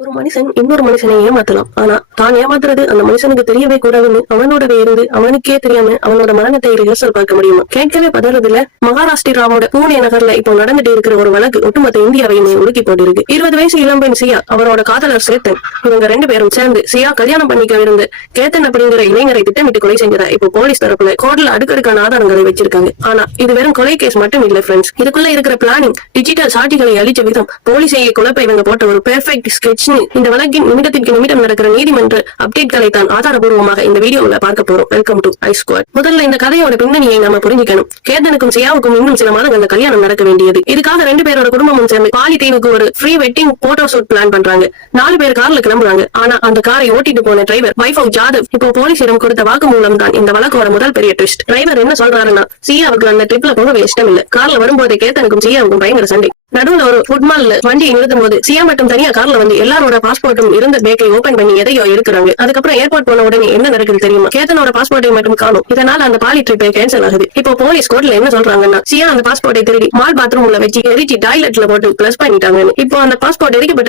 ஒரு மனுஷன் இன்னொரு மனுஷனை ஏமாத்தலாம். ஆனா தான் ஏமாத்துறது அந்த மனுஷனுக்கு தெரியவே கூடாதுன்னு அவனோடவே இருந்து அவனுக்கே தெரியாம அவனோட மரணத்தை ரிஹர்சல் பார்க்க முடியுமா? கேட்கவே பதறது இல்ல. மகாராஷ்டிராவோட பூனே நகர்ல இப்போ நடந்துட்டு இருக்கிற ஒரு வழக்கு ஒட்டுமொத்த இந்தியாவையுமே உலுக்கி போட்டிருக்கு. 20 வயசு இளம்பெண் சியா, அவரோட காதலர் சேத்தன், இவங்க 2 பேரும் சேர்ந்து சியா கல்யாணம் பண்ணிக்க இருந்த கேத்தன் அப்படிங்கிற இளைஞரை திட்டமிட்டு கொலை செஞ்சதா இப்போ போலீஸ் தரப்புல கோர்ட்ல அடுக்கடுக்கான ஆதாரங்களை வச்சிருக்காங்க. ஆனா இது வெறும் கொலை கேஸ் மட்டும் இல்ல ஃப்ரெண்ட்ஸ். இதுக்குள்ள இருக்கிற பிளானிங், டிஜிட்டல் சாட்சிகளை அழிச்ச விதம், போலீஸையே குழப்ப இவங்க போட்ட ஒரு பெர்ஃபெக்ட் ஸ்கெட்ச். இந்த வழக்கின் நிமிடத்திற்கு நிமிடம் நடக்கிற நீதிமன்ற அப்டேட்களை தான் ஆதாரபூர்வமாக இந்த வீடியோல பார்க்க போறோம். Welcome to I squad. முதல்ல இந்த கதையோட பின்னணியை நாம புரிஞ்சுக்கணும். கேதனுக்கும் சியாவுக்கும் இன்னும் சில மாதங்கள்ல கல்யாணம் நடக்க வேண்டியது. இதுக்காக 2 பேரோட குடும்பமும் சேர்ந்து பாலி தீவுக்கு ஒரு free wedding photo shoot plan பண்றாங்க. 4 பேர் கார்ல கிளம்புறாங்க. ஆனா அந்த காரை ஓட்டிட்டு போன டிரைவர் வைபவ் ஜாதவ் இப்போ போலீசிடம் கொடுத்த வாக்குமூலம் தான் இந்த வழக்கோட முதல் பெரிய ட்விஸ்ட். டிரைவர் என்ன சொல்றாருன்னா, சியாவுக்கு அந்த ட்ரிப்ல போகவே இஷ்டம் இல்ல. கார்ல வரும்போது கேதனுக்கும் சியாவுக்கும் பயங்கர சண்டை. நடுவுல ஒரு ஃபுட்மால்ல வண்டியை நிறுத்தும் போது சியா மட்டும் தனியா கார்ல வந்து எல்லாரோட பாஸ்போர்ட்டும் இருந்த பேக்கை ஓபன் பண்ணி எதையோ எடுக்கிறாங்க. அதுக்கப்புறம் ஏர்போர்ட் போன உடனே என்ன நடக்குது தெரியுமா? கேதனோட பாஸ்போர்ட்டை மட்டும் காணும். இதனால அந்த பாலி ட்ரிப்பே கேன்சல் ஆகுது. இப்போ போலீஸ் கோர்ட்ல என்ன சொல்றாங்கன்னா, சியா அந்த பாஸ்போர்ட்டை திருடி மால் பாத்ரூம்ல வச்சு எரிச்சு டாய்லெட்ல போட்டு பிளஸ் பண்ணிட்டாங்க. இப்போ அந்த பாஸ்போர்ட் எரிக்கப்பட்ட